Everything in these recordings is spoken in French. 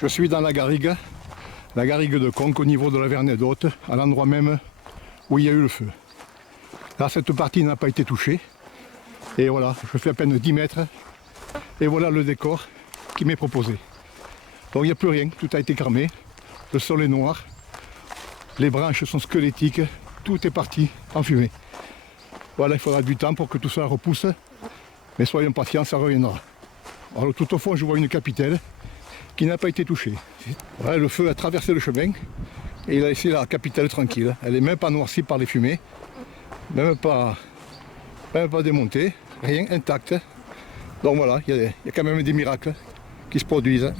Je suis dans la garrigue de Conques au niveau de la Vernède Haute, à l'endroit même où il y a eu le feu. Là, cette partie n'a pas été touchée. Et voilà, je fais à peine 10 mètres. Et voilà le décor qui m'est proposé. Donc il n'y a plus rien, tout a été cramé. Le sol est noir. Les branches sont squelettiques. Tout est parti en fumée. Voilà, il faudra du temps pour que tout ça repousse. Mais soyons patients, ça reviendra. Alors tout au fond, je vois une capitelle qui n'a pas été touchée. Voilà, le feu a traversé le chemin et il a laissé la capitale tranquille. Elle n'est même pas noircie par les fumées, même pas démontée, rien, intacte. Donc voilà, il y a quand même des miracles qui se produisent.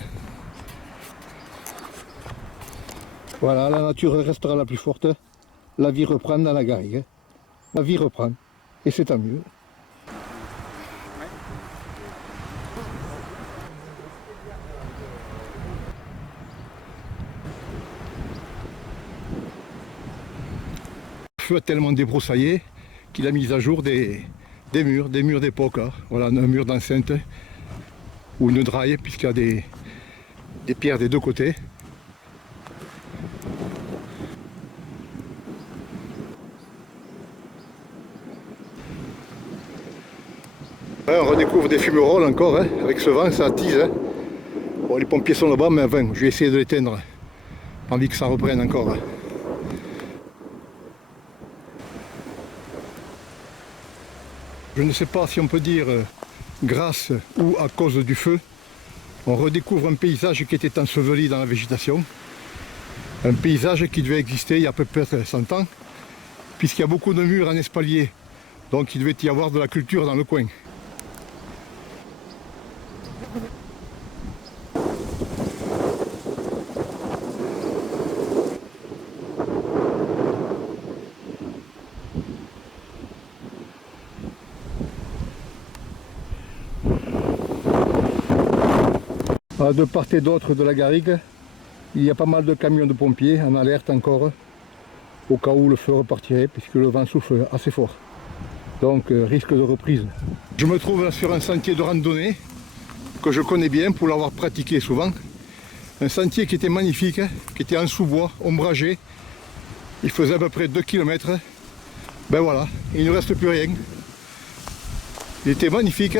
Voilà, la nature restera la plus forte. La vie reprend dans la garrigue. La vie reprend et c'est tant mieux. Le feu a tellement débroussaillé qu'il a mis à jour des murs d'époque. Hein. Voilà, un mur d'enceinte ou une draille puisqu'il y a des pierres des deux côtés. On redécouvre des fumerolles encore, hein. Avec ce vent ça attise. Hein. Bon, les pompiers sont là-bas, mais enfin, je vais essayer de l'éteindre. J'ai envie que ça reprenne encore. Hein. Je ne sais pas si on peut dire grâce ou à cause du feu, on redécouvre un paysage qui était enseveli dans la végétation. Un paysage qui devait exister il y a à peu près 100 ans, puisqu'il y a beaucoup de murs en espalier, donc il devait y avoir de la culture dans le coin. De part et d'autre de la garrigue, il y a pas mal de camions de pompiers en alerte encore, au cas où le feu repartirait, puisque le vent souffle assez fort. Donc risque de reprise. Je me trouve là sur un sentier de randonnée que je connais bien pour l'avoir pratiqué souvent. Un sentier qui était magnifique, qui était en sous-bois, ombragé. Il faisait à peu près 2 km. Ben voilà, il ne reste plus rien. Il était magnifique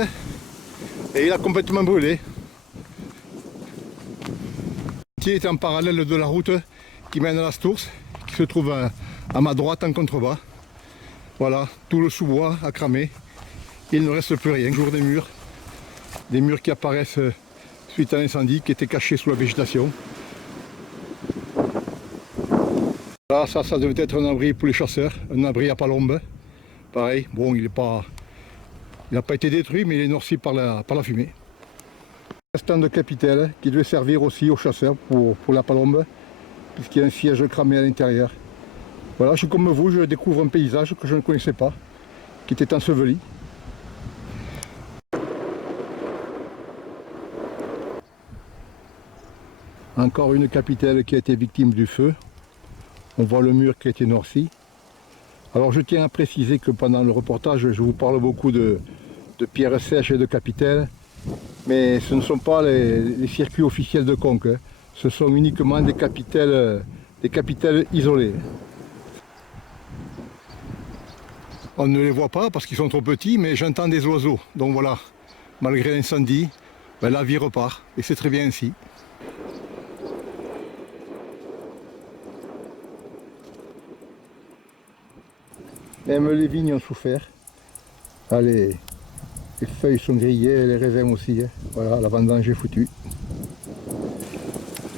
et il a complètement brûlé. Le sentier est en parallèle de la route qui mène à la Stource, qui se trouve à ma droite en contrebas. Voilà, tout le sous-bois a cramé. Il ne reste plus rien. Toujours des murs qui apparaissent suite à l'incendie, qui étaient cachés sous la végétation. Là, ça devait être un abri pour les chasseurs, un abri à palombe. Pareil, bon, il n'a pas été détruit, mais il est noirci par la fumée. Un stand de capitelle qui devait servir aussi aux chasseurs pour la palombe, puisqu'il y a un siège cramé à l'intérieur. Voilà, je suis comme vous, je découvre un paysage que je ne connaissais pas, qui était enseveli. Encore une capitelle qui a été victime du feu. On voit le mur qui a été noirci. Alors je tiens à préciser que pendant le reportage, je vous parle beaucoup de pierres sèches et de capitelles. Mais ce ne sont pas les circuits officiels de Conques. Hein. Ce sont uniquement des capitelles isolées. On ne les voit pas parce qu'ils sont trop petits, mais j'entends des oiseaux. Donc voilà, malgré l'incendie, ben, la vie repart. Et c'est très bien ainsi. Même les vignes ont souffert. Allez. Les feuilles sont grillées, les raisins aussi. Hein. Voilà, la vendange est foutue.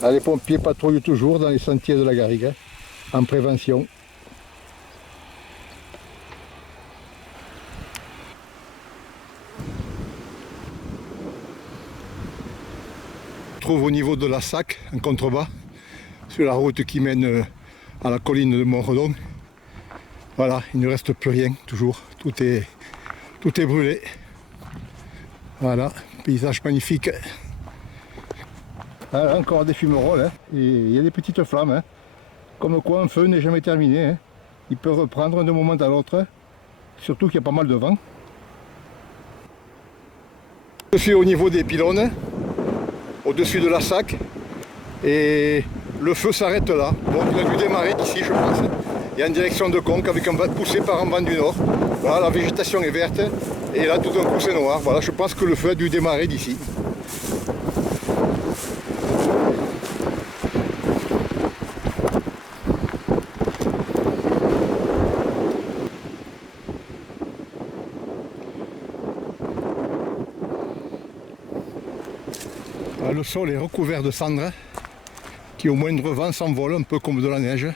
Ah, les pompiers patrouillent toujours dans les sentiers de la garrigue, hein, en prévention. On trouve au niveau de la Sac, en contrebas, sur la route qui mène à la colline de Montredon. Voilà, il ne reste plus rien, toujours. Tout est brûlé. Voilà, paysage magnifique. Voilà, encore des fumerolles, hein. Et il y a des petites flammes. Hein. Comme quoi un feu n'est jamais terminé. Hein. Il peut reprendre d'un moment à l'autre, surtout qu'il y a pas mal de vent. Je suis au niveau des pylônes, au-dessus de la Sac. Et le feu s'arrête là. Donc il a dû démarrer d'ici, je pense. Et en direction de Conques, avec un vent poussé par un vent du nord. Voilà, la végétation est verte. Et là, tout d'un coup, c'est noir. Voilà, je pense que le feu a dû démarrer d'ici. Le sol est recouvert de cendres qui au moindre vent s'envolent un peu comme de la neige.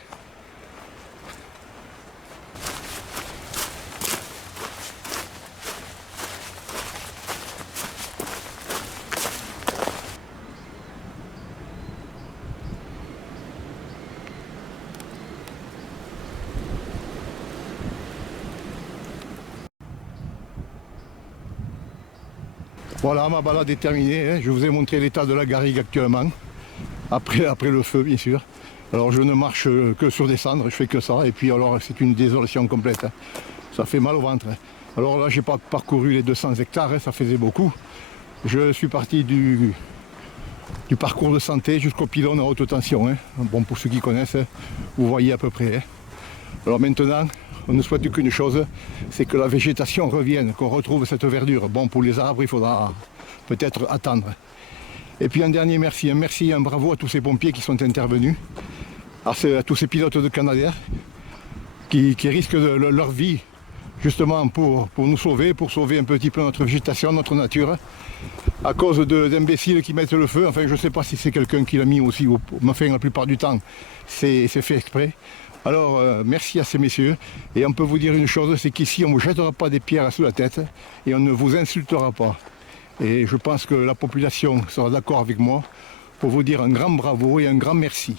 Voilà, ma balade est terminée, hein. Je vous ai montré l'état de la garrigue actuellement, après le feu bien sûr. Alors je ne marche que sur des cendres, je fais que ça, et puis alors c'est une désolation complète, hein. Ça fait mal au ventre, hein. Alors là j'ai pas parcouru les 200 hectares, hein, ça faisait beaucoup. Je suis parti du parcours de santé jusqu'au pylône à haute tension, hein. Bon, pour ceux qui connaissent, vous voyez à peu près, hein. Alors maintenant, on ne souhaite qu'une chose, c'est que la végétation revienne, qu'on retrouve cette verdure. Bon, pour les arbres, il faudra peut-être attendre. Et puis un dernier merci, un bravo à tous ces pompiers qui sont intervenus, à tous ces pilotes de Canadair qui risquent leur vie justement pour nous sauver, pour sauver un petit peu notre végétation, notre nature, à cause d'imbéciles qui mettent le feu. Enfin, je ne sais pas si c'est quelqu'un qui l'a mis aussi, mais enfin, la plupart du temps, c'est fait exprès. Alors, merci à ces messieurs. Et on peut vous dire une chose, c'est qu'ici, on ne vous jettera pas des pierres sous la tête et on ne vous insultera pas. Et je pense que la population sera d'accord avec moi pour vous dire un grand bravo et un grand merci.